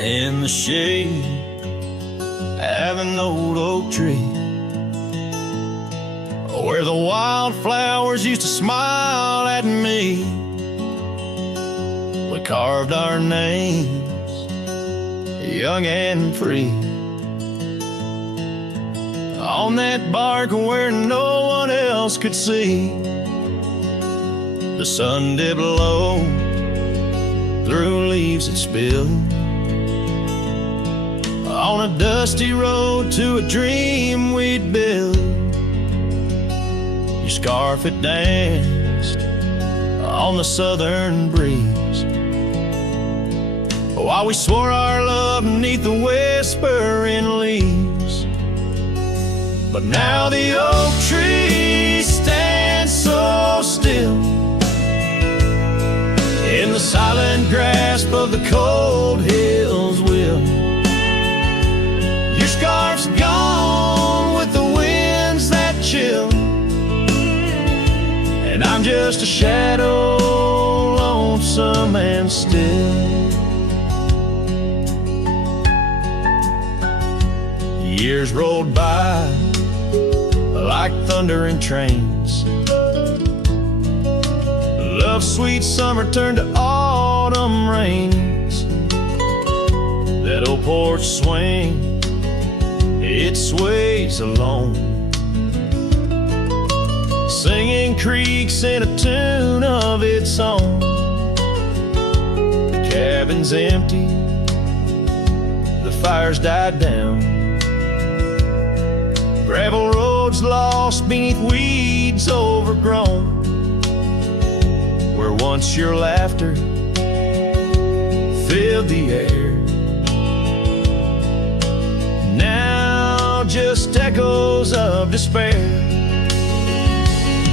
in the shade of an old oak tree, where the wildflowers used to smile at me. We carved our names, young and free, on that bark where no one else could see. The sun dipped low through leaves that spilled on a dusty road to a dream we'd built. Your scarf had danced on the southern breeze, while we swore our love beneath the whispering leaves. But now the oak tree stands so still in the silent grasp of the cold hills will. Your scarf's gone with the winds that chill, and I'm just a shadow, lonesome and still. Years rolled by like thundering trains. Love's sweet summer turned to autumn rains. That old porch swing, it sways alone, singing creeks in a tune of its own. The cabin's empty, the fire's died down. Gravel roads lost beneath weeds overgrown, where once your laughter filled the air, now just echoes of despair.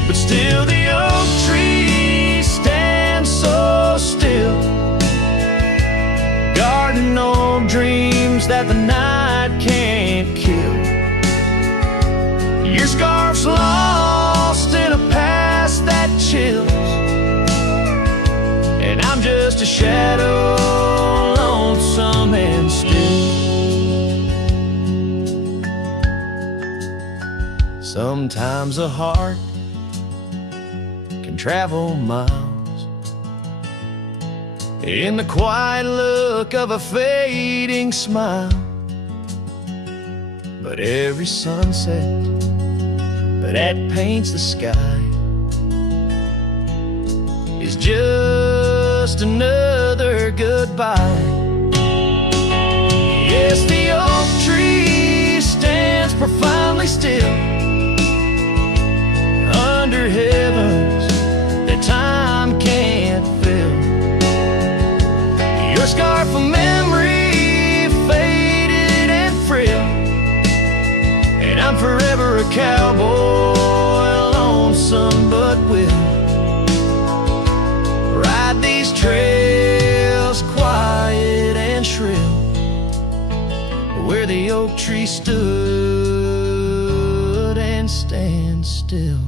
But still the oak tree stands so still, guarding old dreams that the night can't kill. Your scarf's lost in a past that chills, and I'm just a shadow, lonesome and still. Sometimes a heart can travel miles in the quiet look of a fading smile, but every sunset that paints the sky is just another goodbye. Yes, the oak tree stands profoundly still under heavens that time can't fill. Your scarf of memory faded and frilled, and I'm forever a cowboy, lonesome but will ride these trails quiet and shrill, where the oak tree stood and stands still.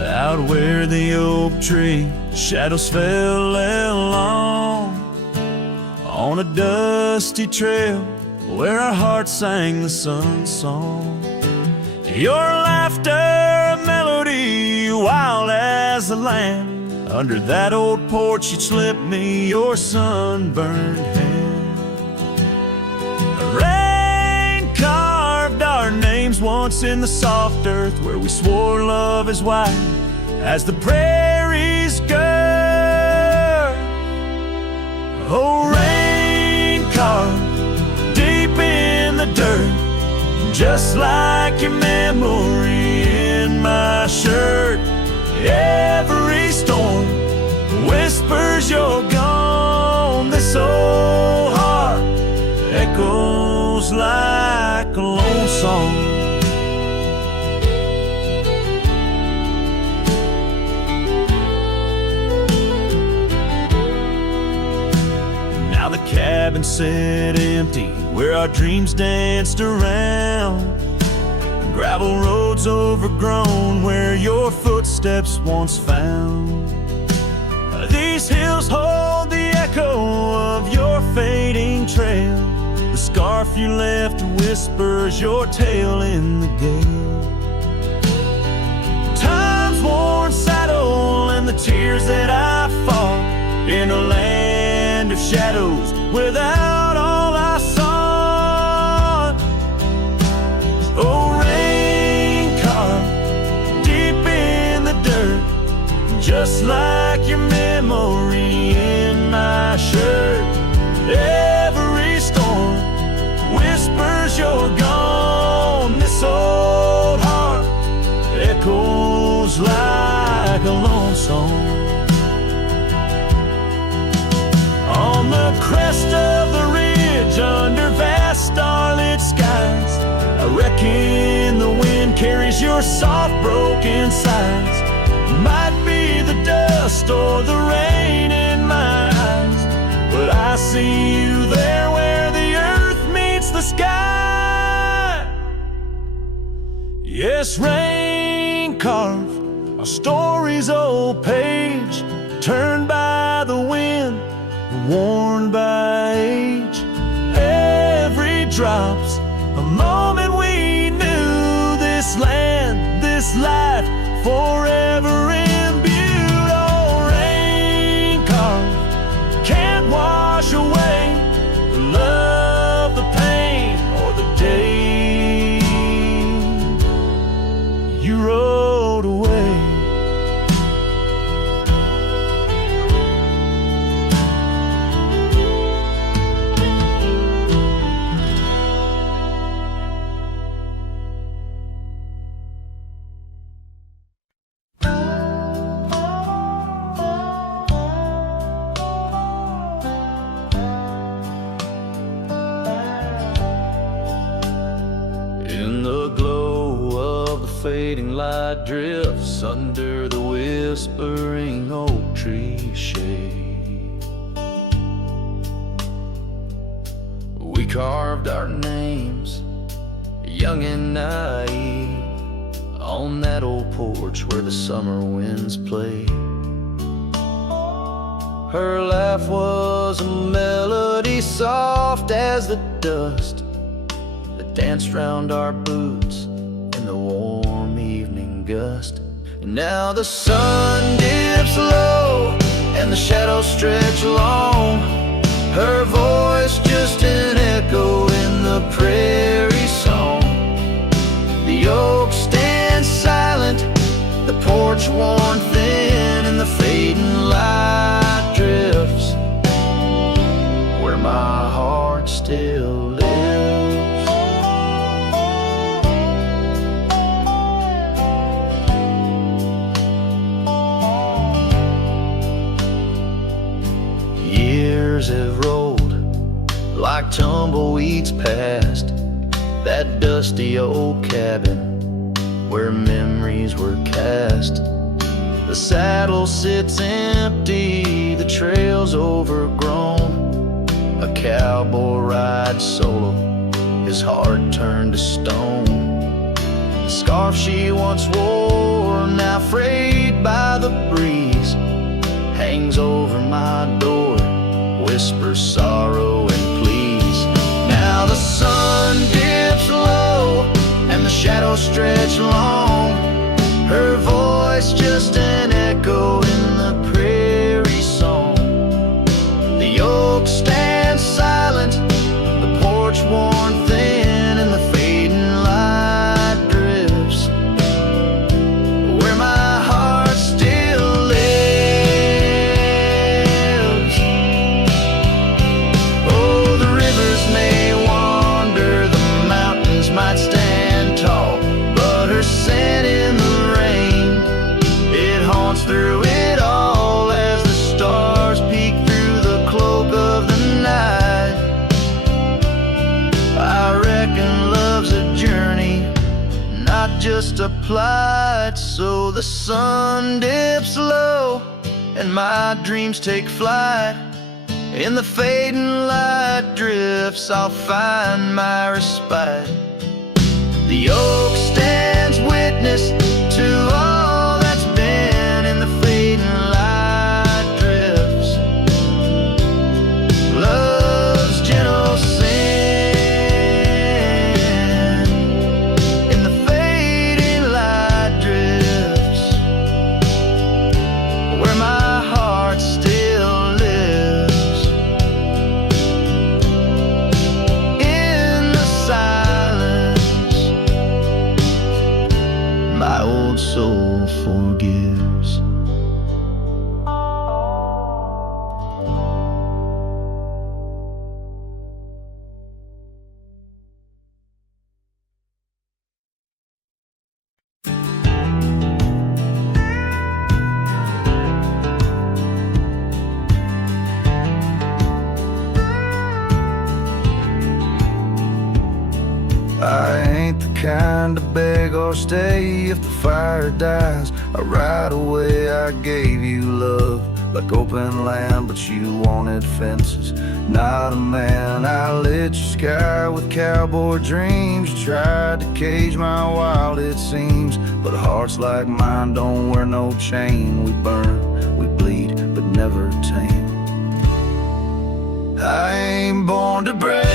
Out where the oak tree shadows fell along, on a dusty trail where our hearts sang the sun song. Your laughter a melody wild as the land. Under that old porch you'd slip me your sunburned hand. Rain carved our names once in the soft earth, where we swore love is wide as the prairie's girth. Oh, rain carved deep in the dirt, just like your memory in my shirt. Every storm whispers you're gone. This old heart echoes like a lone song. cabin sit empty, where our dreams danced around. Gravel roads overgrown, where your footsteps once found. These hills hold the echo of your fading trail. The scarf you left whispers your tale in the gale. Time's worn saddle and the tears that I fought in a land of shadows without all I sought. Oh, rain carved deep in the dirt, just like your memory in my shirt. Every storm whispers you're gone. This old heart echoes like a lone song. On the crest of the ridge, under vast starlit skies, I reckon the wind carries your soft broken sighs. Might be the dust or the rain in my eyes, but I see you there where the earth meets the sky. Yes, rain carved our story's old page, turned by the wind, worn by age. Every drop's a moment we knew. This land, this life, forever imbued. Oh, rain carved can't wash away the love, the pain, or the day you rode away. Fading light drifts under the whispering oak tree shade. We carved our names, young and naive, on that old porch where the summer winds played. Her laugh was a melody soft as the dust that danced round our boots in the warm evening gust. And now the sun dips low and the shadows stretch long. Her voice just an echo in the prairie song. The oak stands silent, the porch worn thin, and the fading light drifts where my heart still lives. Years have rolled like tumbleweeds past that dusty old cabin where memories were cast. The saddle sits empty, the trail's overgrown. A cowboy rides solo, his heart turned to stone. The scarf she once wore, now frayed by the breeze, hangs over my door, whispers sorrow and pleas. Now the sun dips low and the shadows stretch long. Her voice just an echo in the prairie song. The oak stands silent, the porch worn thin, and the fading light drifts where my heart still lives. Oh, the rivers may wander, the mountains might stand tall, but her scent in the through it all as the stars peek through the cloak of the night. I reckon love's a journey, not just a plight. So the sun dips low and my dreams take flight. In the fading light drifts I'll find my respite. The oak stands witness to all that's been. In the fading light drifts love's gentle sin. In the fading light drifts where my heart still lives. In the silence my old soul forgives. I ain't the kind to beg or stay. If the fire dies, right away I gave you love like open land, but you wanted fences. Not a man. I lit your sky with cowboy dreams. You tried to cage my wild, it seems, but hearts like mine don't wear no chain. We burn, we bleed, but never tame. I ain't born to break.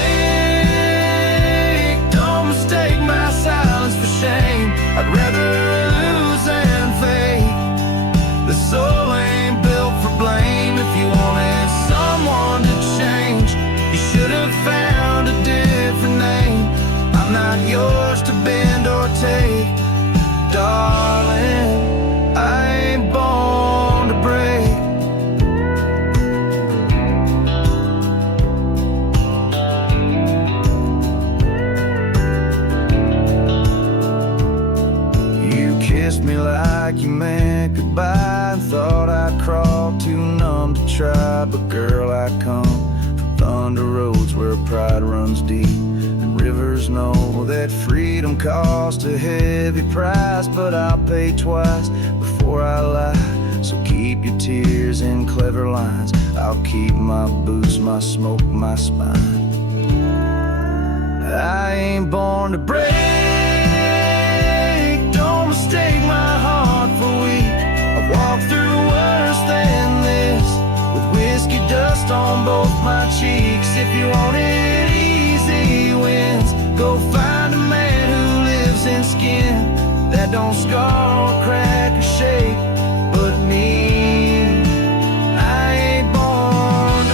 Don't mistake my silence for shame. I'd rather lose than fake. The soul ain't built for blame. If you wanted someone to change, you should have found a different name. I'm not yours to bend or take, darling. I ain't born to break. Kissed me like you meant goodbye, and thought I'd crawl too numb to try. But girl, I come from thunder roads where pride runs deep, and rivers know that freedom costs a heavy price. But I'll pay twice before I lie, so keep your tears in clever lines. I'll keep my boots, my smoke, my spine. I ain't born to break. Mistake my heart for weak. I've walked through worse than this, with whiskey dust on both my cheeks. If you wanted easy wins, go find a man who lives in skin that don't scar or crack or shake. But me, I ain't born to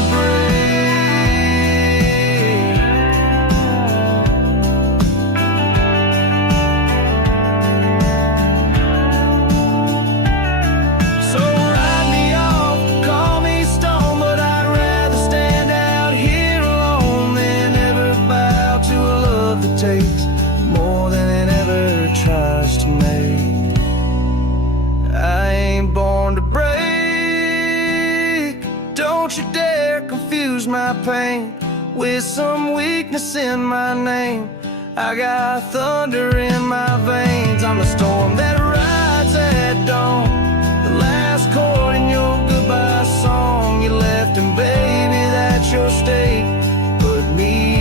takes more than it ever tries to make. I ain't born to break. Don't you dare confuse my pain with some weakness in my name. I got thunder in my veins. I'm a storm that rides at dawn, the last chord in your goodbye song. You left, and baby, that's your state. But me,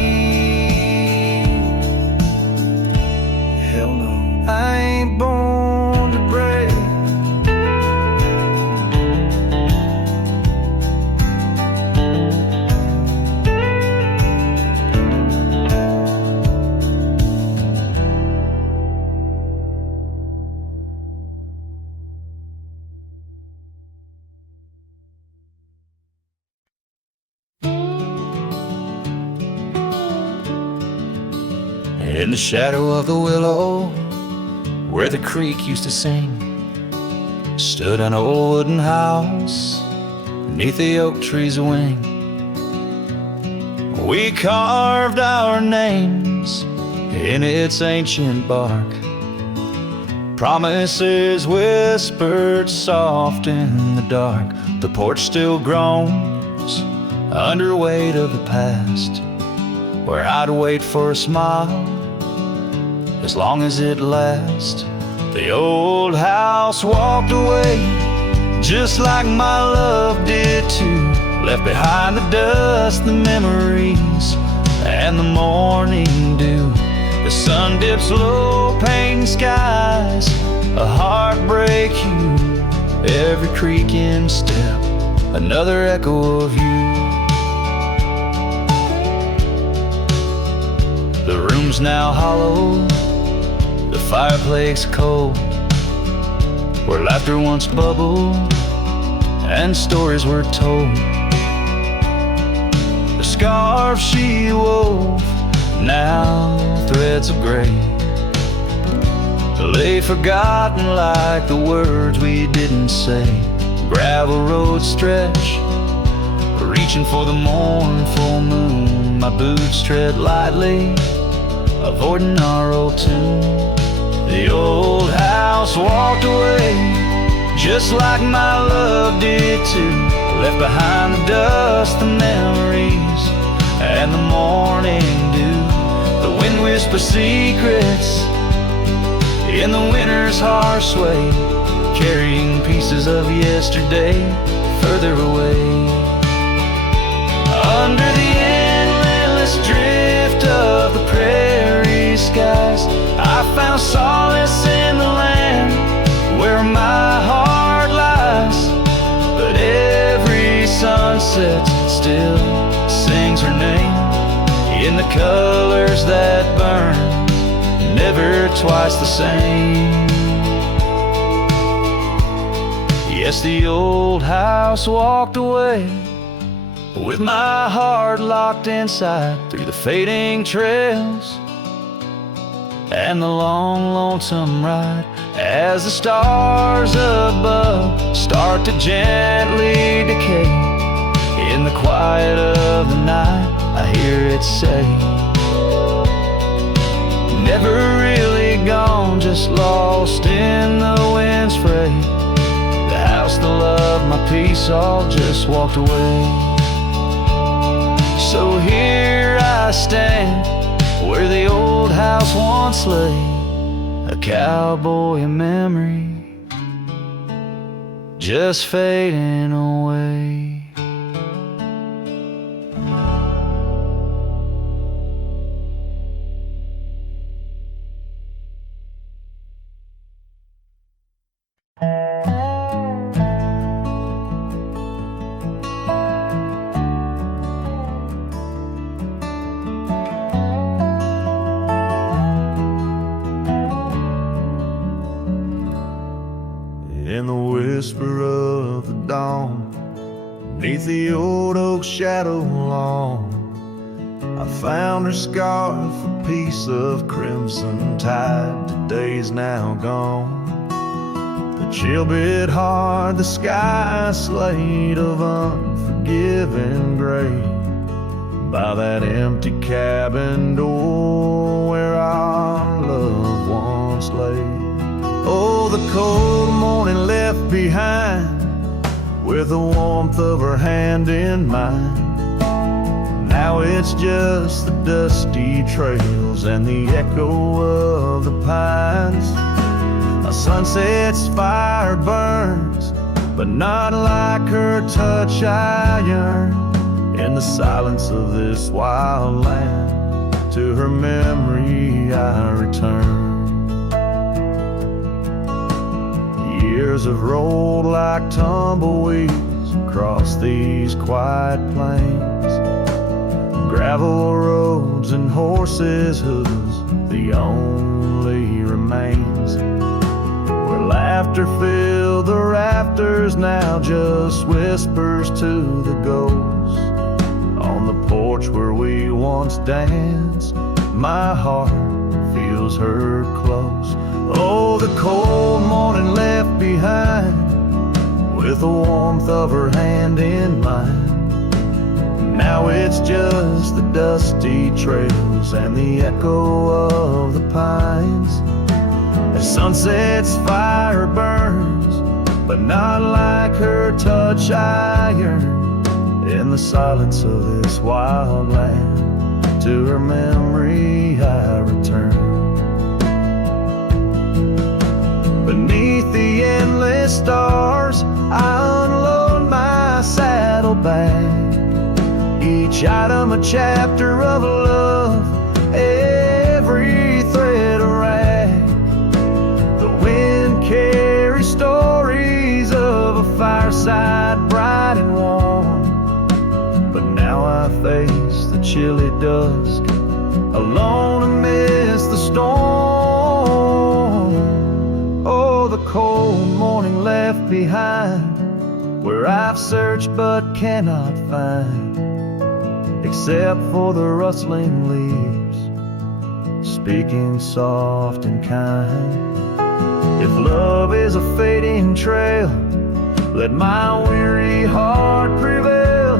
I ain't born to break. In the shadow of the willow, where the creek used to sing, stood an old wooden house beneath the oak tree's wing. We carved our names in its ancient bark, promises whispered soft in the dark. The porch still groans under weight of the past, where I'd wait for a smile as long as it lasts. The old house walked away, just like my love did too. left behind the dust, the memories, and the morning dew. The sun dips low, painting skies, a heartbreak hue. Every creaking step, another echo of you. The room's now hollow, the fireplace cold, where laughter once bubbled and stories were told. The scarf she wove, now threads of gray, lay forgotten like the words we didn't say. Gravel roads stretch, reaching for the mournful moon. My boots tread lightly, avoiding our old tune. The old house walked away, just like my love did too. Left behind the dust, the memories, and the morning dew. The wind whispers secrets in the winter's harsh sway, carrying pieces of yesterday further away. Under the endless drift of the prairie skies, I found solace in the land where my heart lies. But every sunset still sings her name in the colors that burn, never twice the same. Yes, the old house walked away, with my heart locked inside, through the fading trails and the long, lonesome ride. As the stars above start to gently decay, in the quiet of the night I hear it say, never really gone, just lost in the wind's fray. The house, the love, my peace all just walked away. So here I stand, where the old house once lay, a cowboy memory, just fading away. In the whisper of the dawn, beneath the old oak shadow lawn, I found her scarf, a piece of crimson tide. Today's now gone. The chill bit hard, the sky slate of unforgiving gray, by that empty cabin door where our loved ones lay. Oh, the cold morning left behind, with the warmth of her hand in mine. Now it's just the dusty trails and the echo of the pines. A sunset's fire burns, but not like her touch I yearn. In the silence of this wild land, to her memory I return. Years have rolled like tumbleweeds across these quiet plains. Gravel roads and horses' hooves, the only remains. Where laughter filled the rafters, now just whispers to the ghosts. On the porch where we once danced, my heart feels her close. Oh, the cold morning left behind, with the warmth of her hand in mine. Now it's just the dusty trails and the echo of the pines. As sunset's fire burns, but not like her touch I yearn. In the silence of this wild land, to her memory I return. Beneath the endless stars, I unload my saddlebag. a chapter of love, every thread a rag. The wind carries stories of a fireside bright and warm. But now I face the chilly dusk, alone amidst the storm. Oh, the cold morning left behind, where I've searched but cannot find, except for the rustling leaves, speaking soft and kind. If love is a fading trail, let my weary heart prevail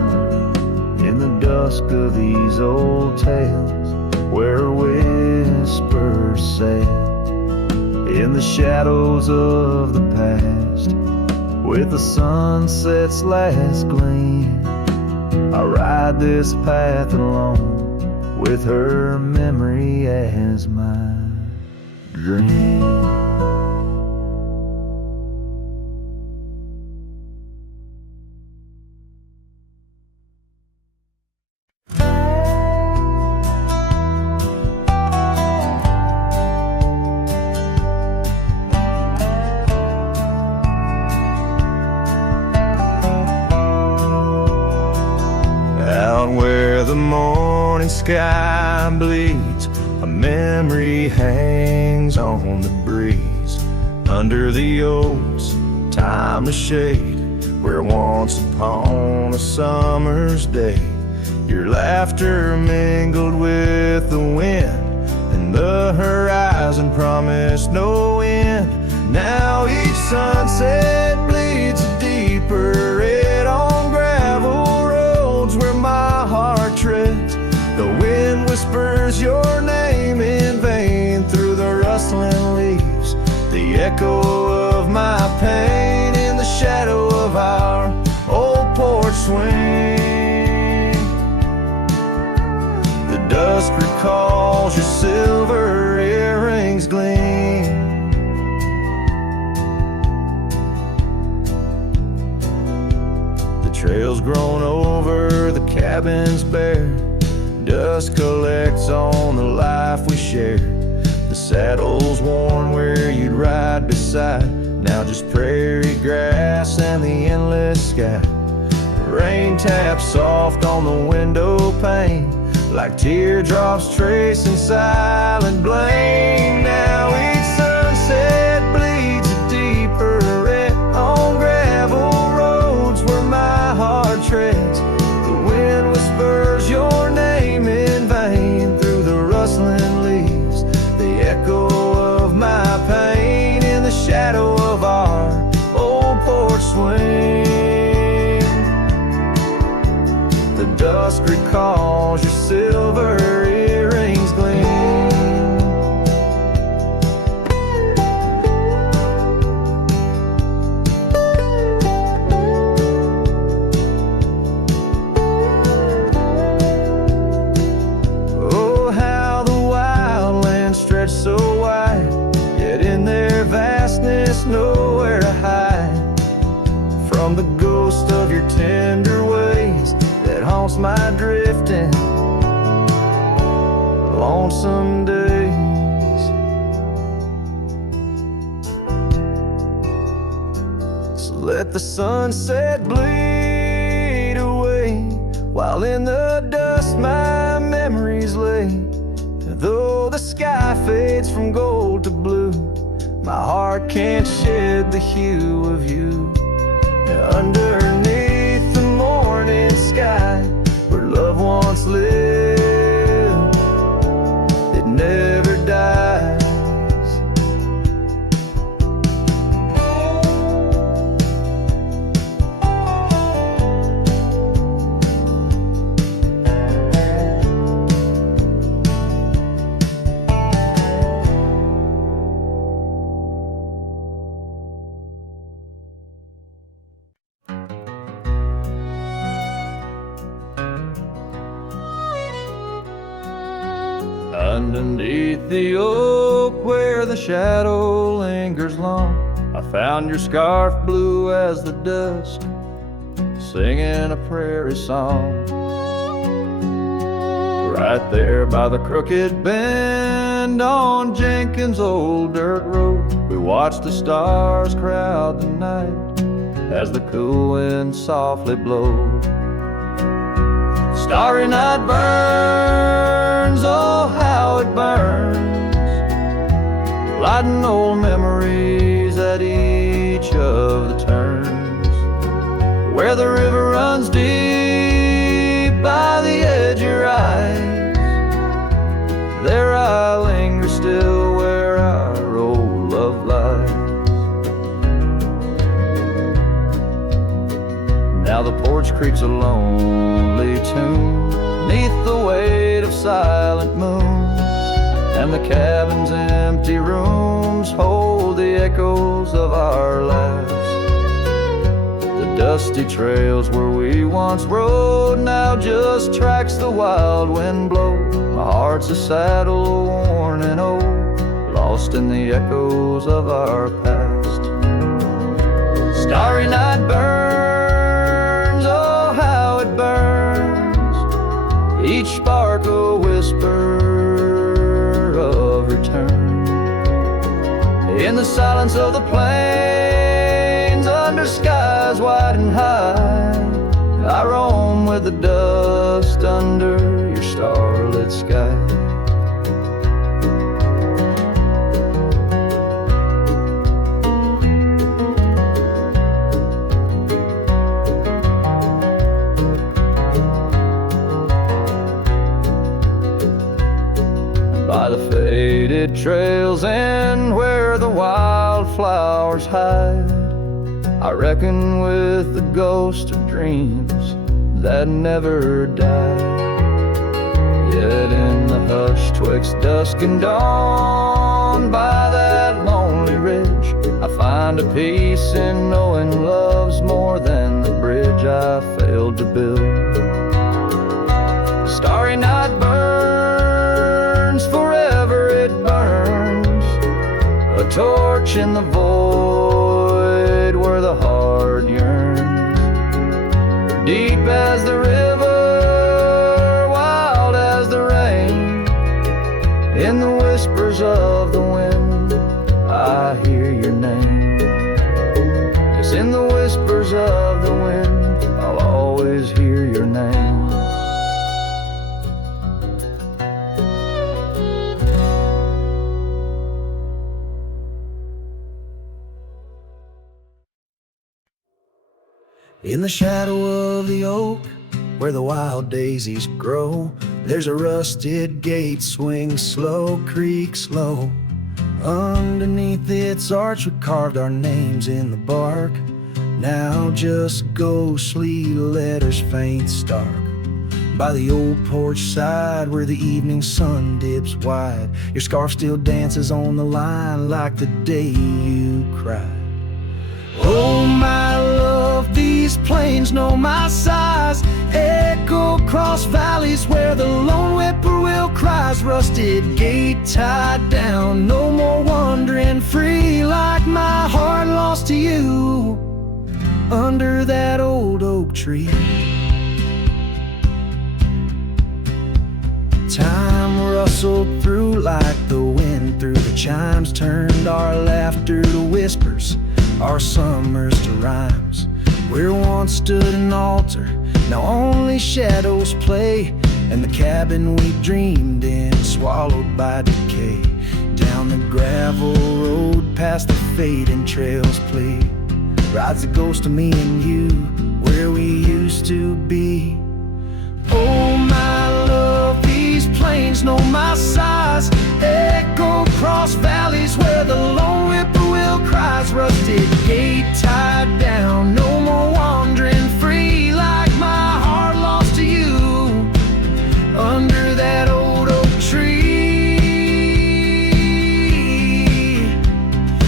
in the dusk of these old tales, where whispers sail in the shadows of the past. With the sunset's last gleam, I ride this path alone, with her memory as my dream. Where the morning sky bleeds, a memory hangs on the breeze. Under the oaks, timeless shade, where once upon a summer's day, your laughter mingled with the wind, and the horizon promised no end. Now each sunset bleeds a deeper red on gravel roads where my heart treads. The wind whispers your name in vain through the rustling leaves, the echo of my pain in the shadow of our old porch swing. The dusk recalls your silver earrings gleam. The trail's grown over, the cabin's bare, dust collects on the life we share. The saddle's worn where you'd ride beside, now just prairie grass and the endless sky. Rain taps soft on the window pane, like teardrops tracing silent blame. Now each sunset bleeds a deeper red on gravel roads where my heart treads. The wind whispers your name in vain through the rustling leaves, the echo of my pain in the shadow of our old porch swing. The dusk recalls your silver earrings gleam. Oh, how the wildlands stretch so wide, yet in their vastness nowhere to hide from the ghost of your tender ways that haunts my drifting lonesome days. So let the sunset bleed away, while in the dust my memories lay. Though the sky fades from gold to blue, my heart can't shed the hue of you. Underneath the morning sky, where love once lived, it never dies. Underneath the oak where the shadow lingers long, I found your scarf blue as the dusk, singing a prairie song. Right there by the crooked bend on Jenkins' old dirt road, we watched the stars crowd the night as the cool wind softly blowed. Starry night burns, oh how it burns, lighting old memories at each of the turns. Where the river runs deep by the edge of your eyes, there I linger still where our old love lies. Now the porch creaks a lonely tune neath the weight of silent moons, and the cabin's empty rooms hold the echoes of our laughs. The dusty trails where we once rode now just tracks the wild wind blow. My heart's a saddle worn and old, lost in the echoes of our past. Starry night burns, oh how it burns, each spark a whisper of return. In the silence of the plains, under skies wide and high, I roam with the dust under your starlit sky. By the faded trails and where the wildflowers hide, I reckon with the ghost of dreams that never die. Yet in the hush twixt dusk and dawn, by that lonely ridge, I find a peace in knowing love's more than the bridge I failed to build. Starry night burns, forever it burns, a torch in the void where the heart yearns. Deep as the river, wild as the rain, in the whispers of the wind, I hear your name. Yes, in the whispers of the wind, I'll always hear your name. In the shadow of the oak, where the wild daisies grow, there's a rusted gate, swings slow, creaks low. Underneath its arch we carved our names in the bark, now just ghostly letters faint stark. By the old porch side where the evening sun dips wide, your scarf still dances on the line like the day you cried. Oh my love, these plains know my size, echo across valleys where the lone whippoorwill cries. Rusted gate tied down, no more wandering free, like my heart lost to you under that old oak tree. Time rustled through like the wind through the chimes, turned our laughter to whispers, our summers to rhymes. Where once stood an altar, now only shadows play, and the cabin we dreamed in swallowed by decay. Down the gravel road past the fading trails plead, rides the ghost of me and you, where we used to be. Oh my love, these plains know my size, echo across valleys where the lone whippoorwill cries. Rusted gate tied down, no more wandering free, like my heart lost to you under that old oak tree.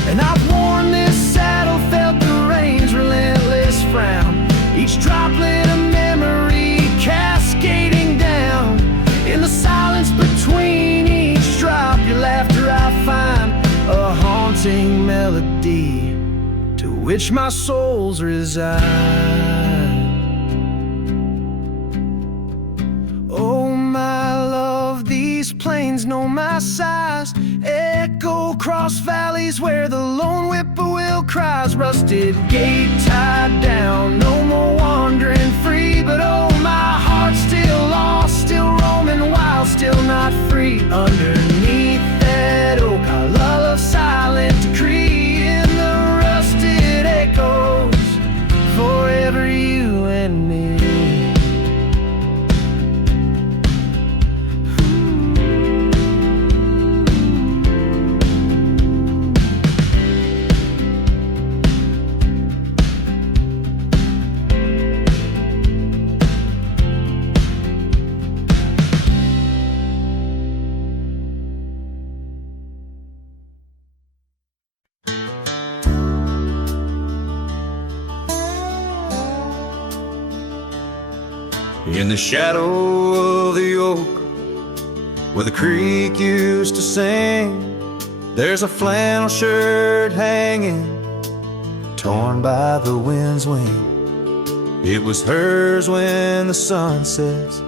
And I've worn this saddle, felt the rain's relentless frown, each droplet a memory cascading down. In the silence between each drop, your laughter I find a haunting melody to which my soul's resigned. Oh my love, plains know my size. Echo across valleys where the lone whippoorwill cries. Rusted gate tied down, no more wandering free. But oh, my heart's still lost, still roaming wild, still not free. Underneath that oak, our lull of silent decree. In the rusted echoes, forever you and me. In the shadow of the oak, where the creek used to sing, there's a flannel shirt hanging, torn by the wind's wing. It was hers when the sunsets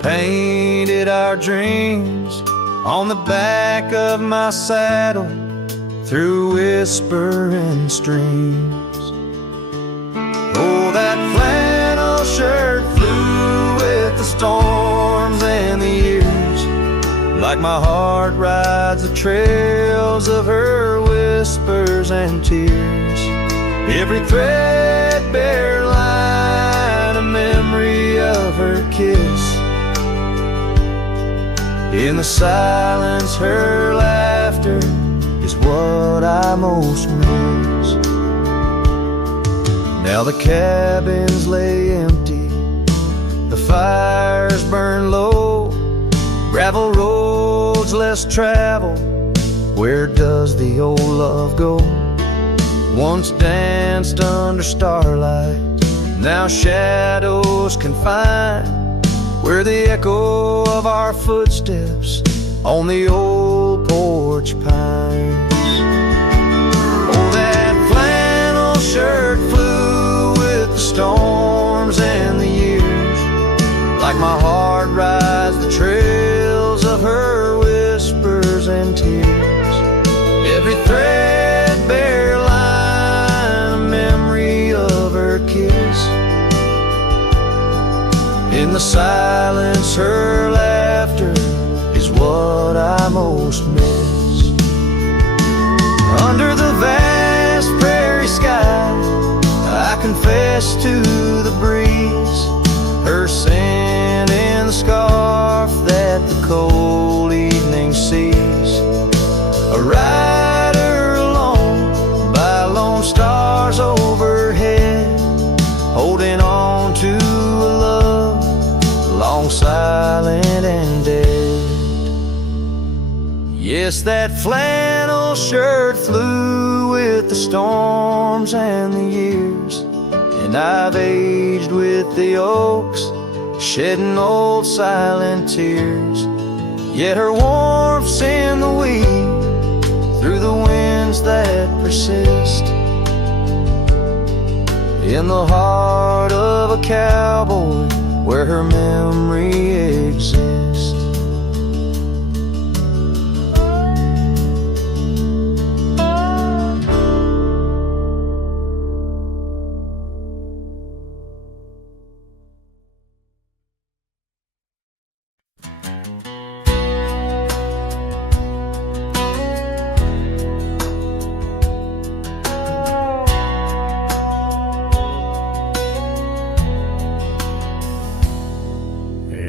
painted our dreams on the back of my saddle through whispering streams. Oh, that flannel shirt flew with the storms and the years, like my heart rides the trails of her whispers and tears. Every threadbare line, a memory of her kiss. In the silence, her laughter is what I most miss. Now the cabins lay empty, the fires burn low, gravel roads less traveled. Where does the old love go? Once danced under starlight, now shadows confine, where the echo of our footsteps on the old porch pines. Oh, that flannel shirt flew with the storms and the years, like my heart rides the trails of her whispers and tears. Every threadbare line, a memory of her kiss. In the silence, her laughter is what I most miss. Under the vast prairie sky, I confess to the breeze, her scent in the scarf that the cold evening sees. A rider alone by lone stars overhead, holding on to a love long silent and dead. Yes, that flannel shirt flew with the storms and the years, and I've aged with the oaks, shedding old silent tears. Yet her warmth's in the weed, through the winds that persist, in the heart of a cowboy where her memory exists.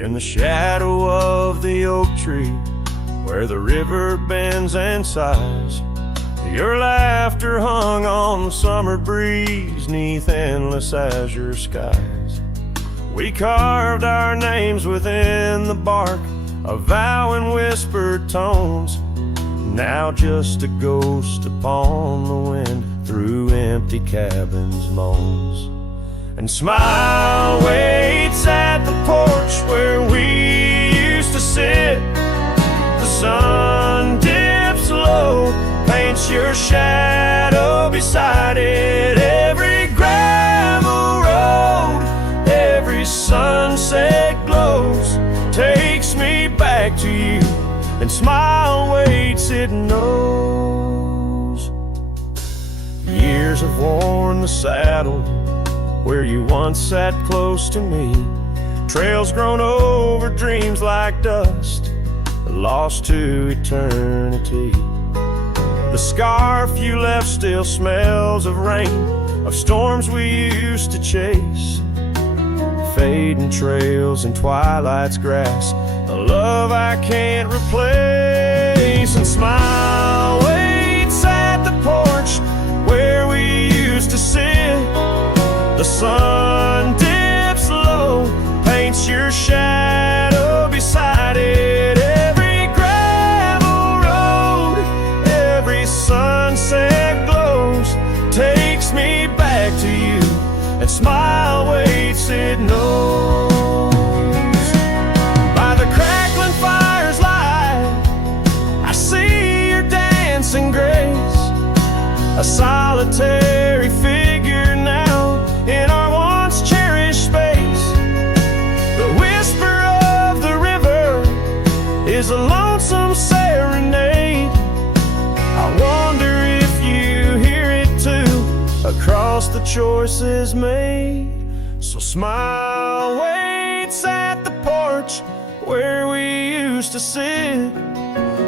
In the shadow of the oak tree, where the river bends and sighs, your laughter hung on the summer breeze, 'neath endless azure skies. We carved our names within the bark, a vow in whispered tones, now just a ghost upon the wind through empty cabins' moans. And smile waits at the porch where we used to sit. The sun dips low, paints your shadow beside it. Every gravel road, every sunset glows, takes me back to you. and smile waits, it knows. Years have worn the saddle where you once sat close to me. Trails grown over dreams like dust, lost to eternity. The scarf you left still smells of rain, of storms we used to chase, fading trails and twilight's grass, a love I can't replace. And smile waits at the porch where we used to sit. The sun dips low, paints your shadow beside it. Every gravel road, every sunset glows, takes me back to you, and smile waits, it knows. By the crackling fire's light, I see your dancing grace, a solitary figure now in our once cherished space. The whisper of the river is a lonesome serenade. I wonder if you hear it too, across the choices made. So smile waits at the porch where we used to sit.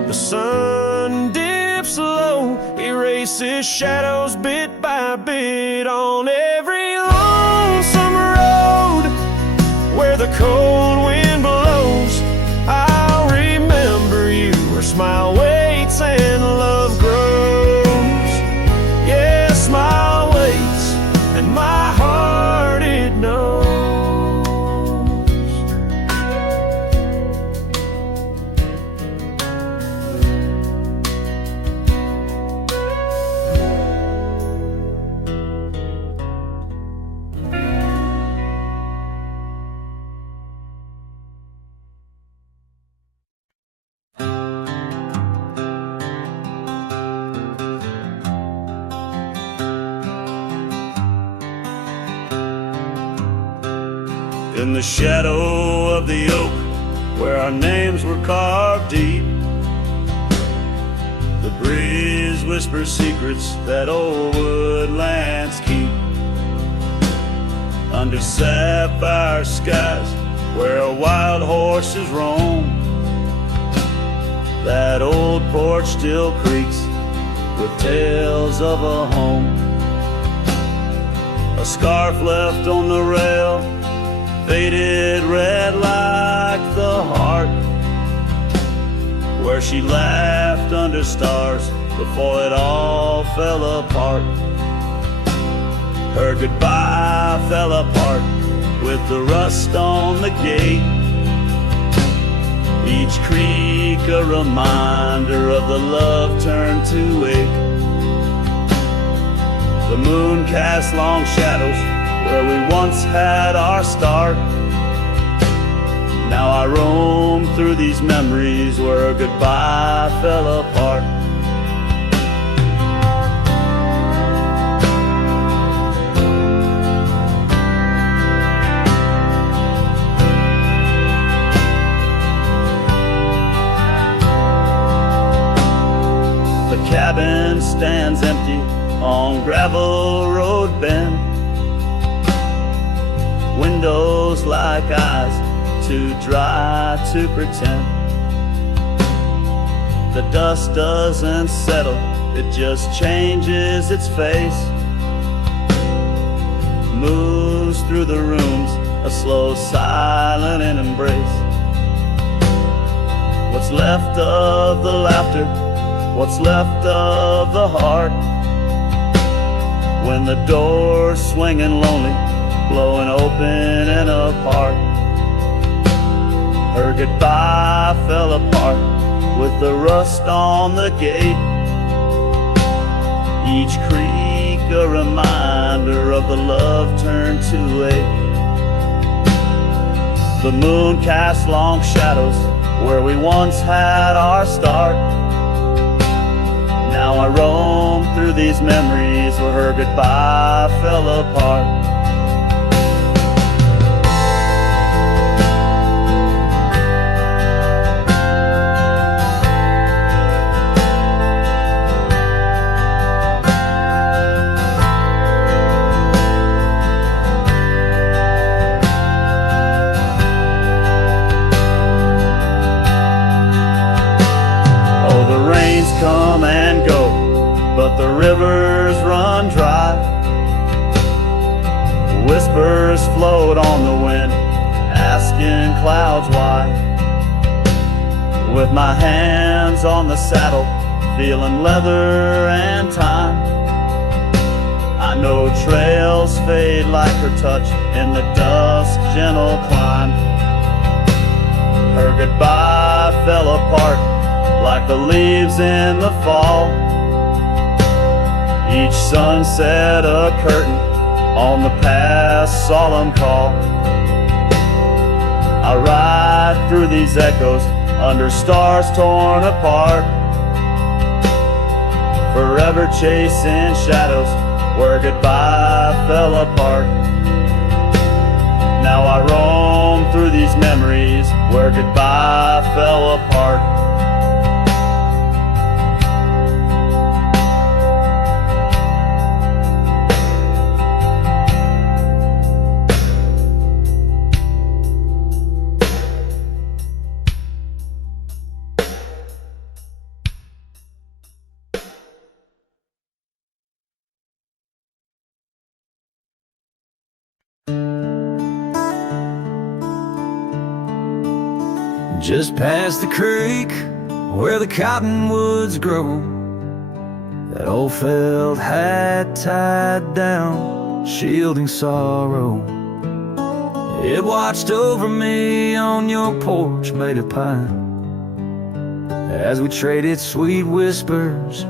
The sun dips low, erases shadows bit by bit on every lonesome road where the cold wind blows. I'll remember you where smile waits and love grows. Yeah, smile waits and my heart it knows. In the shadow of the oak, where our names were carved deep, the breeze whispers secrets that old woodlands keep. Under sapphire skies, where wild horses roam, that old porch still creaks with tales of a home. A scarf left on the rail, faded red like the heart where she laughed under stars before it all fell apart. Her goodbye fell apart with the rust on the gate, each creak a reminder of the love turned to ache. The moon cast long shadows where we once had our start. Now I roam through these memories where goodbye fell apart. The cabin stands empty on gravel road bend, windows like eyes too dry to pretend. The dust doesn't settle, it just changes its face, moves through the rooms, a slow silent embrace. What's left of the laughter, what's left of the heart, when the door's swinging lonely, blowing open and apart. Her goodbye fell apart with the rust on the gate, each creak a reminder of the love turned to ache. The moon casts long shadows where we once had our start. Now I roam through these memories where her goodbye fell apart. Whispers float on the wind, asking clouds why. With my hands on the saddle, feeling leather and time. I know trails fade like her touch in the dusk, gentle climb. Her goodbye fell apart like the leaves in the fall. Each sunset a curtain on the past solemn call. I ride through these echoes under stars torn apart, forever chasing shadows where goodbye fell apart. Now I roam through these memories where goodbye fell apart. Just past the creek where the cottonwoods grow, that old felt hat tied down, shielding sorrow. It watched over me on your porch made of pine, as we traded sweet whispers,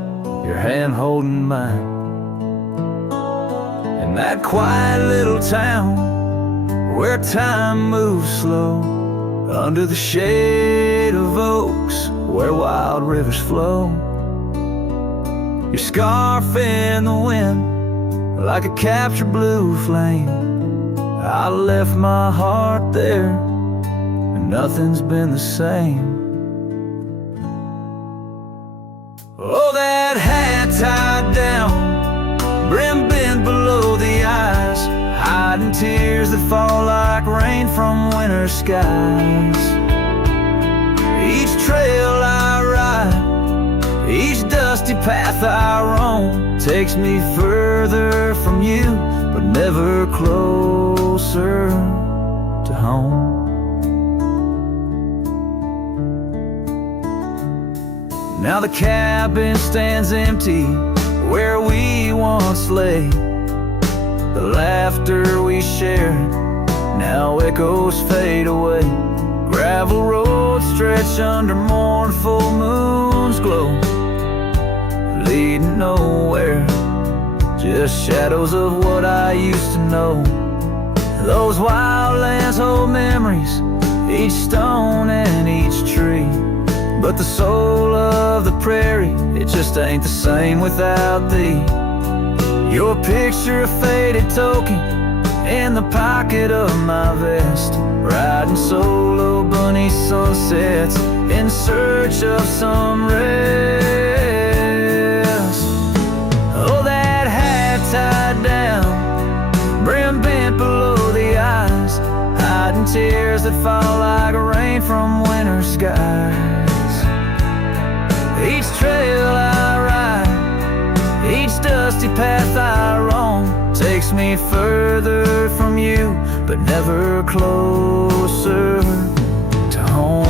your hand holding mine. In that quiet little town where time moves slow, under the shade of oaks where wild rivers flow, your scarf in the wind like a captured blue flame. I left my heart there and nothing's been the same. Oh, that hat tied down, brim bent below the eyes, hiding tears that fall like rain from winter skies. Each trail I ride, each dusty path I roam, takes me further from you, but never closer to home. Now the cabin stands empty where we once lay. The laughter we shared now echoes fade away. Gravel roads stretch under mournful moon's glow, leading nowhere, just shadows of what I used to know. Those wild lands hold memories, each stone and each tree, but the soul of the prairie, it just ain't the same without thee. Your picture, a faded token in the pocket of my vest, riding solo bunny sunsets in search of some rest. Oh, that hat tied down, brim bent below the eyes, hiding tears that fall like rain from winter skies. Each trail I ride, each dusty path I roam, takes me further from you, but never closer to home.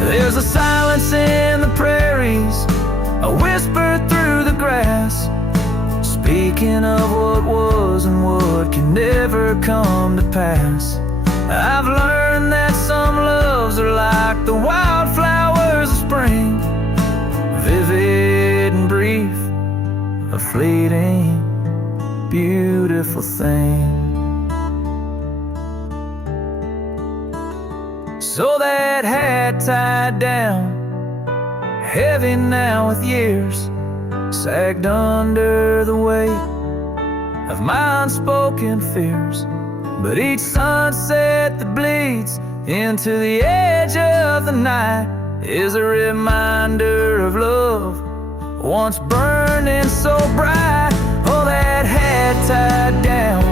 There's a silence in the prairies, a whisper through the grass, speaking of what was and what can never come to pass. I've learned that some loves are like the wildflowers of spring, vivid and brief, a fleeting, beautiful thing. So that hat tied down, heavy now with years, sagged under the weight of my unspoken fears. But each sunset that bleeds into the edge of the night is a reminder of love once burning so bright. Oh, that hat tied down,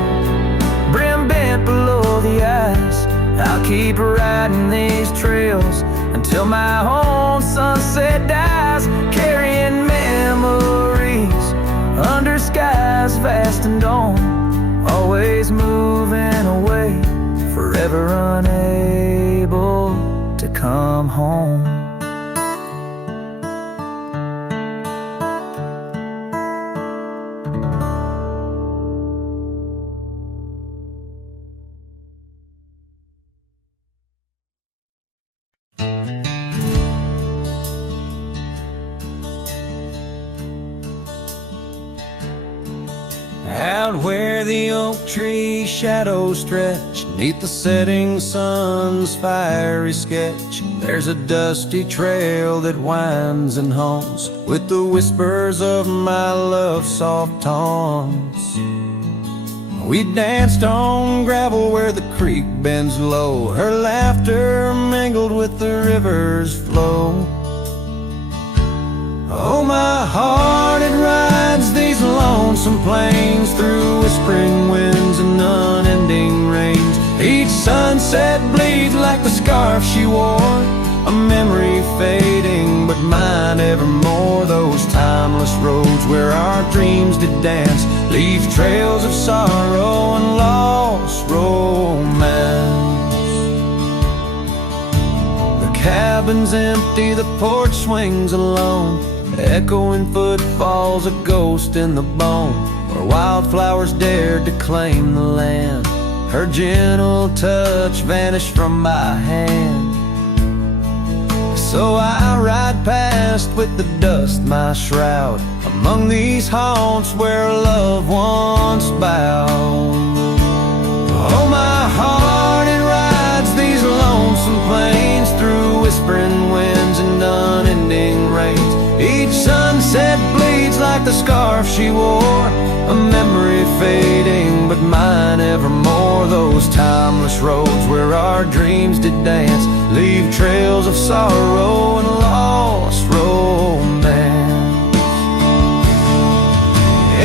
brim bent below the eyes, I'll keep riding these trails until my own sunset dies, carrying memories home. Out where the oak tree shadows stretch, neath the setting sun's fiery sketch, there's a dusty trail that winds and haunts with the whispers of my love's soft taunts. We danced on gravel where the creek bends low, her laughter mingled with the river's flow. Oh, my heart, it rides these lonesome plains through whispering winds and unending rains. Each sunset bleeds like the scarf she wore, a memory fading, but mine evermore. Those timeless roads where our dreams did dance leave trails of sorrow and lost romance. The cabin's empty, the porch swings alone, echoing footfalls, a ghost in the bone, where wildflowers dared to claim the land. Her gentle touch vanished from my hand. So I ride past with the dust my shroud, among these haunts where love once bowed. Oh, my heart, it rides these lonesome plains through whispering winds and unending rains. Each sunset bleeds like the scarf she wore, a memory fading, but mine evermore. Those timeless roads where our dreams did dance leave trails of sorrow and lost romance.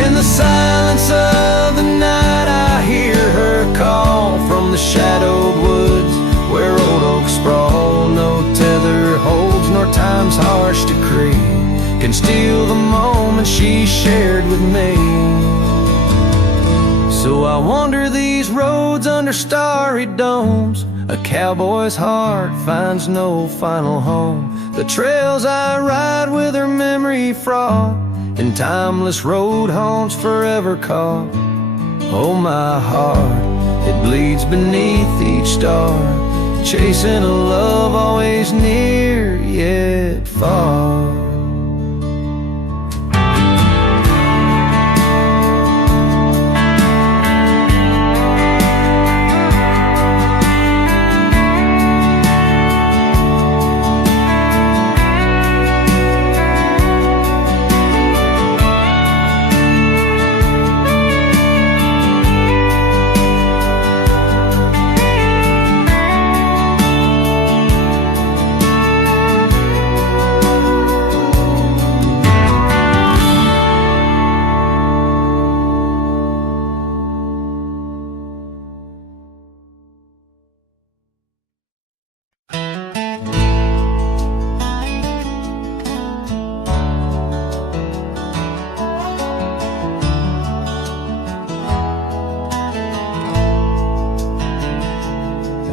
In the silence of the night I hear her call from the shadowed woods where old oaks sprawl. No tether holds nor time's harsh decree can steal the moment she shared with me. So I wander these roads under starry domes, a cowboy's heart finds no final home. The trails I ride with her memory fraught, in timeless road haunts forever caught. Oh, my heart, it bleeds beneath each star, chasing a love always near yet far.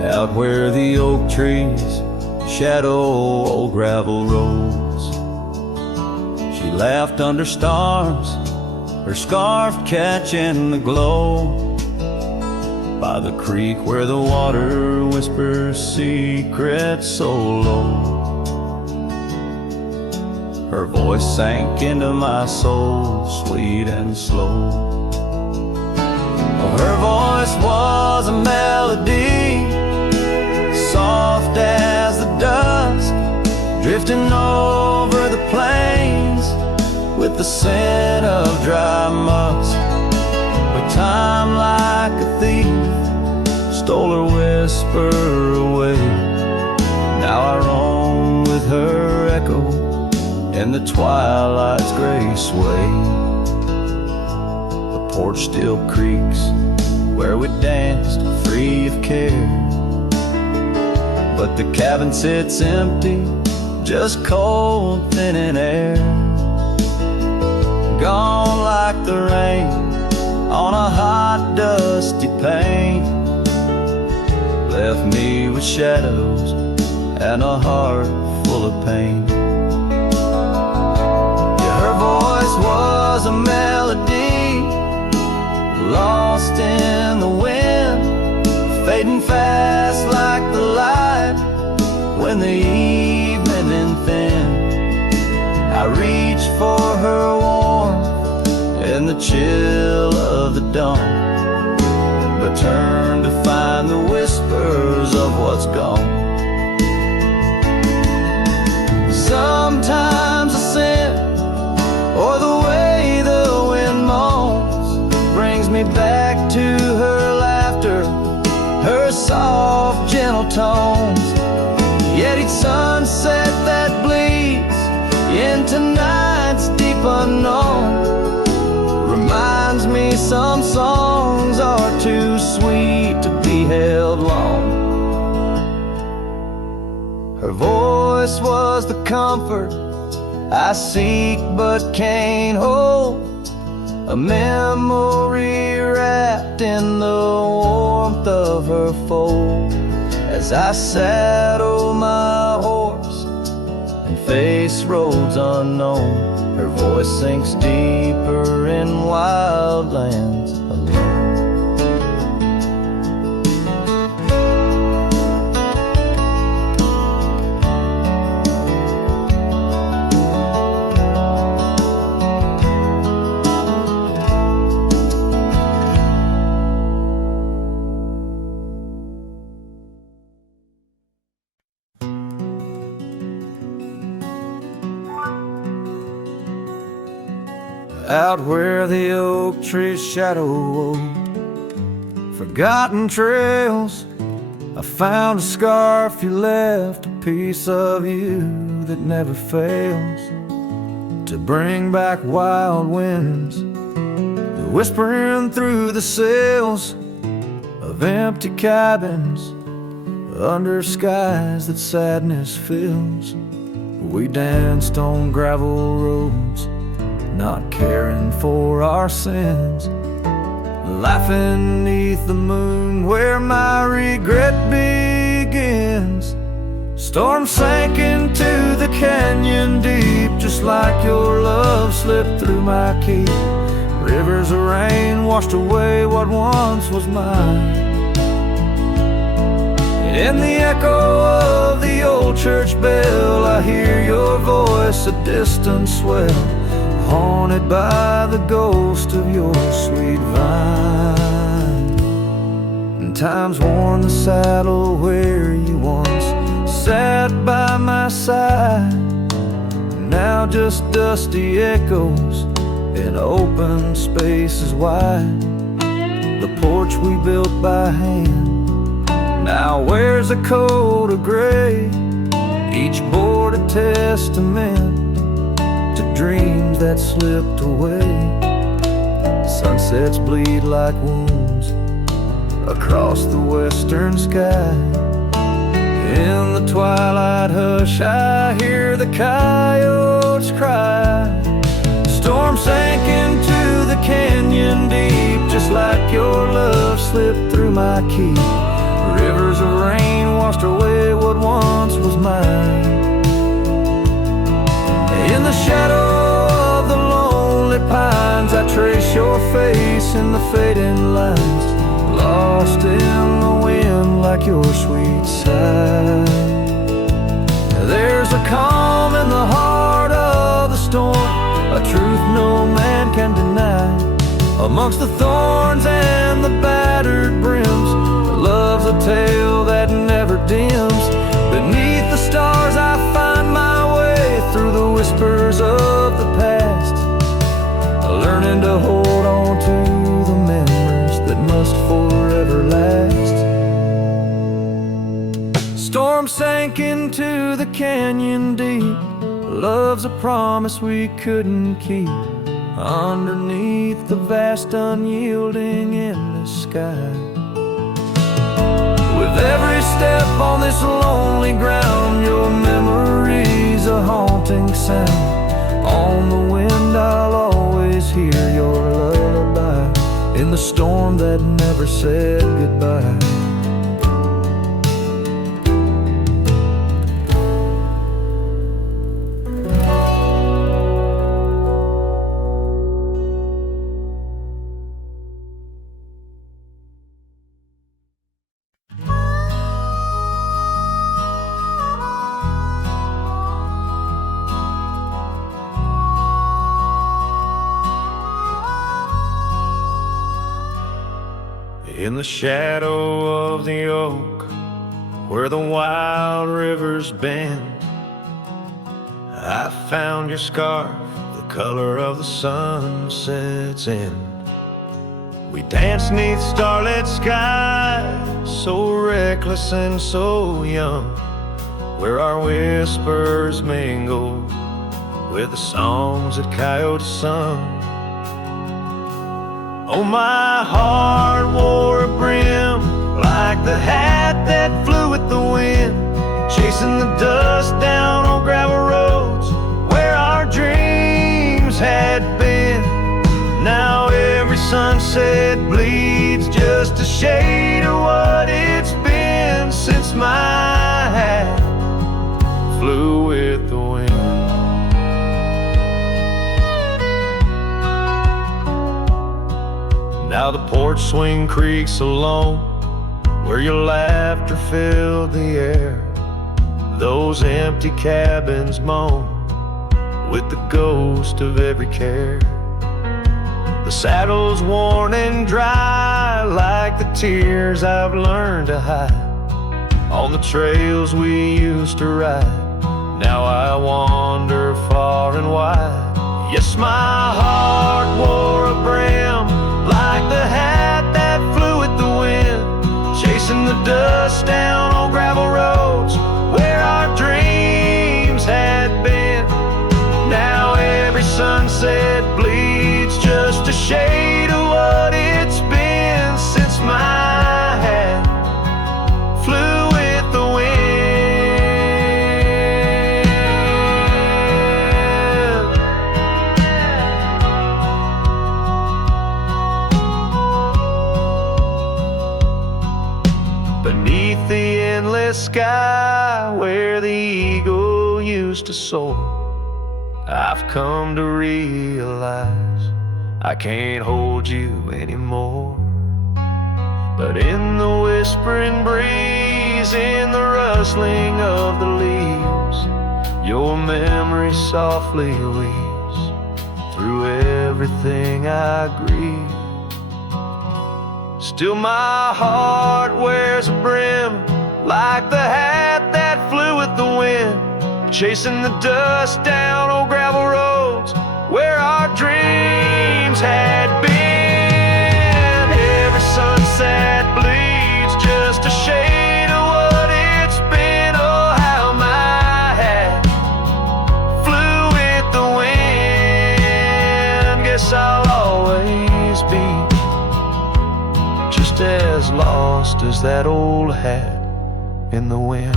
Out where the oak trees shadow old gravel roads, she laughed under stars, her scarf catching the glow. By the creek where the water whispers secrets so low, her voice sank into my soul, sweet and slow. Her voice was a melody, soft as the dusk, drifting over the plains with the scent of dry musk. But time, like a thief, stole her whisper away. Now I roam with her echo in the twilight's gray sway. The porch still creaks where we danced free of care, but the cabin sits empty, just cold, thinning air. Gone like the rain on a hot, dusty pane, left me with shadows and a heart full of pain. Yeah, her voice was a melody lost in the wind, fading fast like the light when the evening thin. I reached for her warmth in the chill of the dawn, but turned to find the whispers of what's gone. Sometimes a scent or the way the wind moans brings me back to her laughter, her soft, gentle tones. Yet each sunset that bleeds into night's deep unknown reminds me some songs are too sweet to be held long. Her voice was the comfort I seek but can't hold, a memory wrapped in the warmth of her fold. As I saddle my horse and face roads unknown, her voice sinks deeper in wild lands alone. Out where the oak tree's shadow wove forgotten trails, I found a scarf you left, a piece of you that never fails to bring back wild winds, whispering through the sails of empty cabins under skies that sadness fills. We danced on gravel roads, not caring for our sins, laughing beneath the moon where my regret begins. Storm sank into the canyon deep, just like your love slipped through my key. Rivers of rain washed away what once was mine. In the echo of the old church bell, I hear your voice, a distant swell, haunted by the ghost of your sweet vine. And time's worn the saddle where you once sat by my side, now just dusty echoes in open spaces wide. The porch we built by hand now wears a coat of gray, each board a testament to dreams that slipped away. Sunsets bleed like wounds across the western sky. In the twilight hush I hear the coyotes cry. Storm sank into the canyon deep, just like your love slipped through my key. Rivers of rain washed away what once was mine. In the shadow of the lonely pines, I trace your face in the fading lines, lost in the wind like your sweet sigh. There's a calm in the heart of the storm, a truth no man can deny. Amongst the thorns and the battered brims, love's a tale that never dims. Beneath the stars I find my way through the whispers of the past, learning to hold on to the memories that must forever last. Storm sank into the canyon deep, love's a promise we couldn't keep, underneath the vast unyielding endless sky. With every step on this lonely ground, your memory's a haunting sound. On the wind I'll always hear your lullaby, in the storm that never said goodbye. In the shadow of the oak, where the wild rivers bend, I found your scarf, the color of the sunset's end. We danced 'neath starlit skies, so reckless and so young, where our whispers mingled with the songs that coyotes sung. Oh, my heart wore a brim like the hat that flew with the wind, chasing the dust down on gravel roads where our dreams had been. Now every sunset bleeds just a shade of what it's been since my hat flew with the wind. Now the porch swing creaks alone, where your laughter filled the air. Those empty cabins moan with the ghost of every care. The saddle's worn and dry like the tears I've learned to hide on the trails we used to ride. Now I wander far and wide. Yes, my heart wore a brim like the hat that flew with the wind, chasing the dust down on gravel roads where our dreams had been. Now every sunset bleeds just a shade of what it's been since my hat flew with the wind. Beneath the endless sky where the eagle used to soar, I've come to realize I can't hold you anymore. But in the whispering breeze, in the rustling of the leaves, your memory softly weaves through everything I grieve. Still my heart wears a brim like the hat that flew with the wind, chasing the dust down on gravel roads where our dreams had been. Every sunset bleeds just a shade of what it's been. Oh, how my hat flew with the wind. Guess I'll always be just as lost as that old hat in the wind.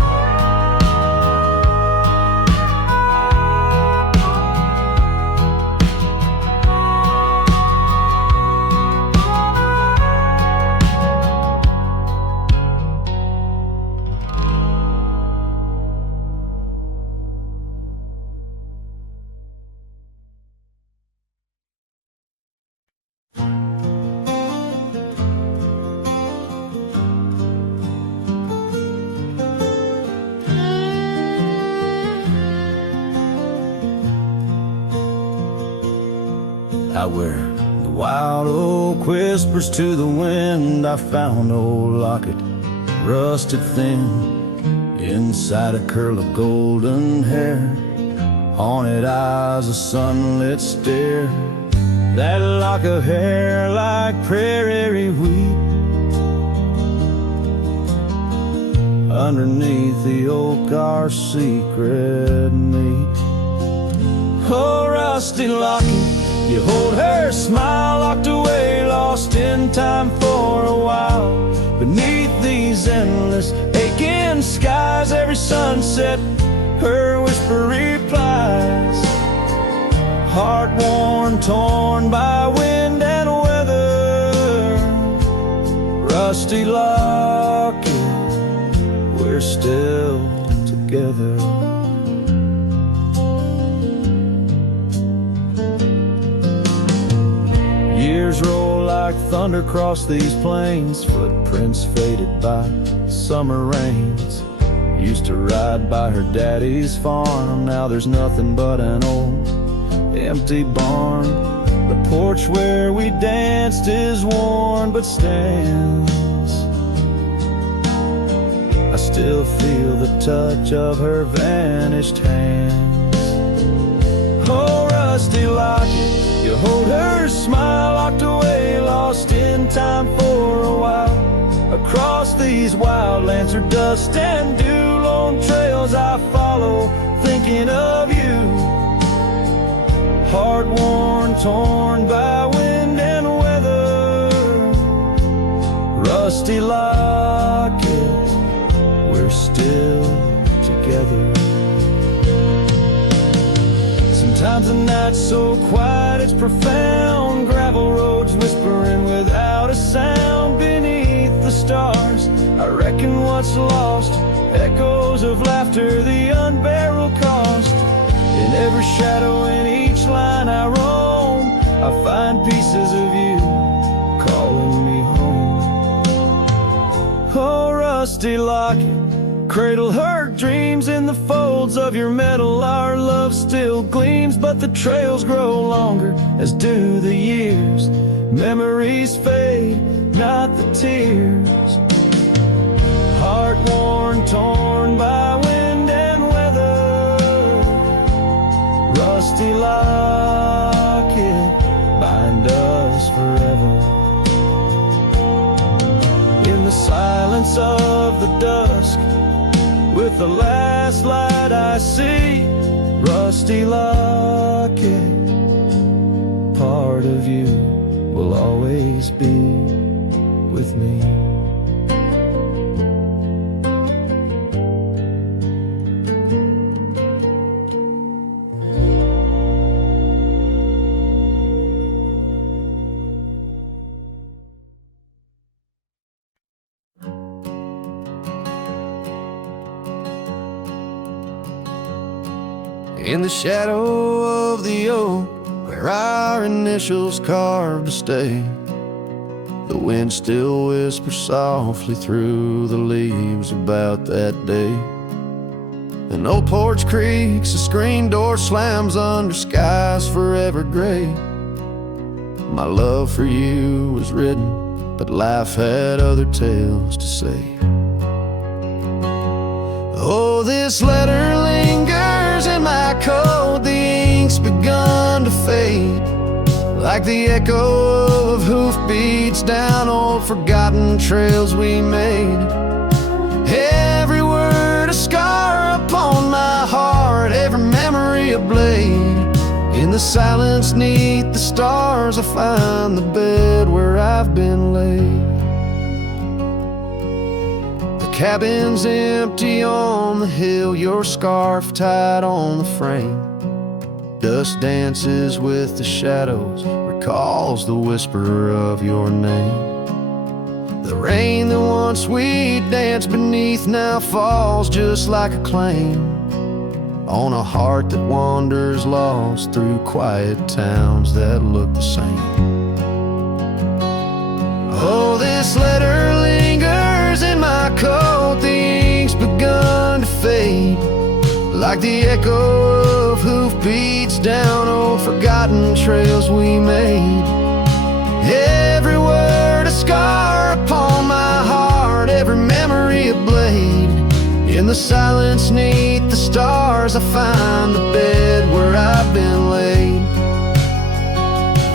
Out where the wild oak whispers to the wind, I found old locket, rusted thin, inside a curl of golden hair, haunted eyes, a sunlit stare. That lock of hair like prairie wheat, underneath the oak our secret meet. Oh, rusty locket, you hold her smile, locked away, lost in time for a while. Beneath these endless aching skies, every sunset her whisper replies. Heart worn, torn by wind and weather, rusty locket, we're still together. Years roll like thunder across these plains, footprints faded by summer rains. Used to ride by her daddy's farm, now there's nothing but an old empty barn. The porch where we danced is worn but stands. I still feel the touch of her vanished hands. Oh, rusty locket, you hold her smile, locked away, lost in time for a while. Across these wildlands through dust and dew, lone trails I follow, thinking of you. Heart worn, torn by wind and weather. Rusty locket, we're still together. Sometimes the night's so quiet it's profound. Gravel roads whispering without a sound beneath the stars. I reckon what's lost, echoes of laughter, the unbearable cost. In every shadow, in each line I roam, I find pieces of you calling me home. Oh, rusty locket, cradle her dreams in the folds of your metal. Our love still gleams, but the trails grow longer, as do the years. Memories fade, not the tears. Heart worn, torn by wind and weather. Rusty locket, bind us forever. In the silence of the dusk, with the last light I see, rusty locket, part of you will always be with me. In the shadow of the oak, where our initials carved to stay, the wind still whispers softly through the leaves about that day. An old porch creaks, a screen door slams under skies forever gray. My love for you was written, but life had other tales to say. Oh, this letter lingers in my coat, the ink's begun to fade, like the echo of hoofbeats down old forgotten trails we made. Every word a scar upon my heart, every memory a blade. In the silence neath the stars I find the bed where I've been laid. The cabin's empty on the hill, your scarf tied on the frame. Dust dances with the shadows, recalls the whisper of your name. The rain that once we danced beneath now falls just like a claim on a heart that wanders lost through quiet towns that look the same. Oh, this letter lingers in my coat, the ink's begun to fade, like the echo of hoofbeats down old forgotten trails we made. Every word a scar upon my heart, every memory a blade. In the silence neath the stars I find the bed where I've been laid.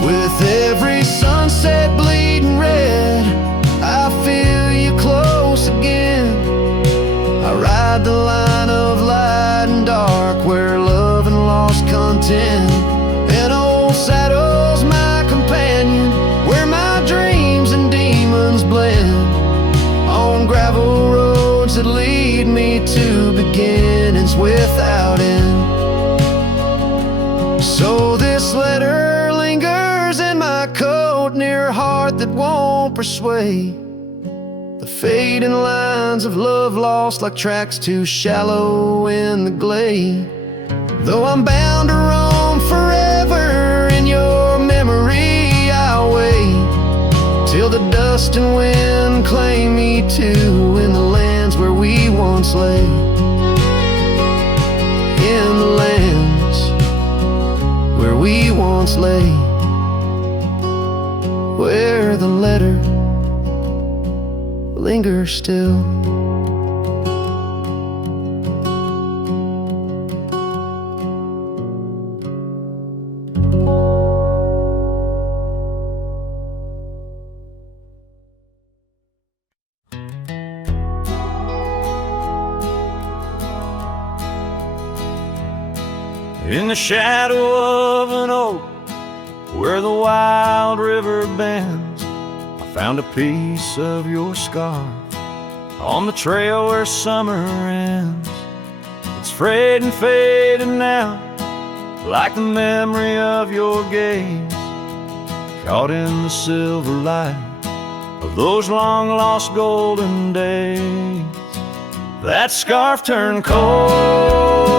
With every sunset bleeding red, I feel you close again. I ride the line of light and dark, where love and lost content. An old saddle's my companion, where my dreams and demons blend. On gravel roads that lead me to beginnings without end. So this letter lingers in my coat, near a heart that won't persuade. The fading lines of love lost like tracks too shallow in the glade. Though I'm bound to roam forever in your memory, I'll wait till the dust and wind claim me too in the lands where we once lay. In the lands where we once lay. better linger still. In the shadow of an oak where the wild river bends, I found a piece of your scarf on the trail where summer ends. It's frayed and faded now, like the memory of your gaze, caught in the silver light of those long lost golden days. That scarf turned cold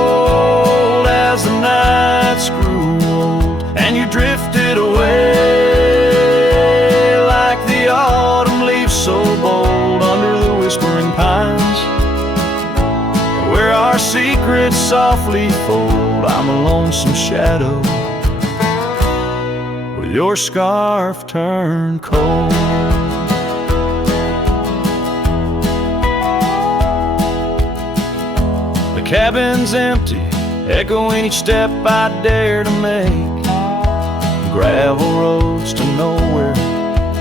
as the nights grew old, and you drifted away like the autumn leaves so bold under the whispering pines, where our secrets softly fold. I'm a lonesome shadow with your scarf turned cold. The cabin's empty, echoing each step I dare to make. Gravel roads to nowhere,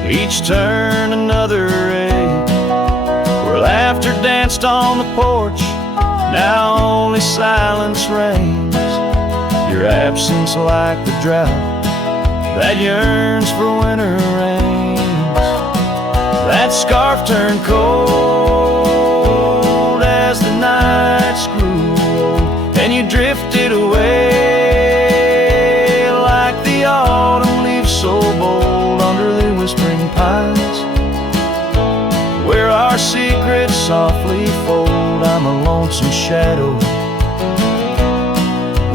each turn another ache. Where laughter danced on the porch, now only silence reigns. Your absence like the drought that yearns for winter rains. That scarf turned cold as the nights grew old, and you drifted away like the autumn leaves so bold under the whispering pines, where our secrets softly fold. I'm a lonesome shadow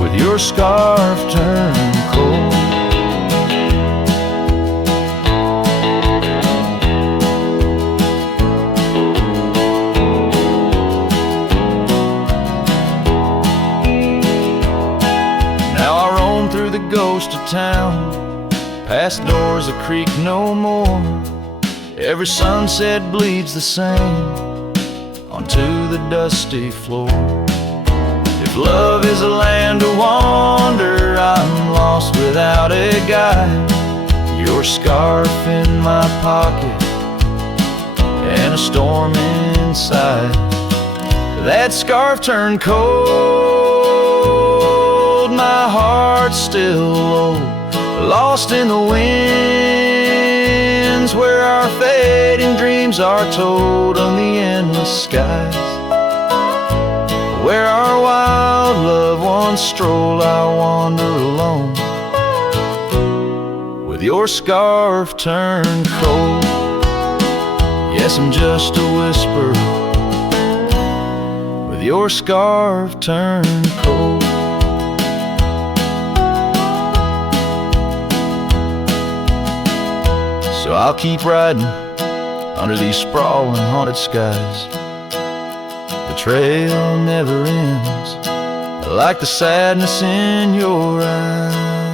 with your scarf turned cold. Ghost of town, past doors that creak no more. Every sunset bleeds the same onto the dusty floor. If love is a land to wander, I'm lost without a guide. Your scarf in my pocket and a storm inside. That scarf turned cold, my heart's still low, lost in the winds, where our fading dreams are told on the endless skies. Where our wild love once strolled, I wander alone with your scarf turned cold. Yes, I'm just a whisper with your scarf turned cold. So I'll keep riding under these sprawling haunted skies. The trail never ends, like the sadness in your eyes.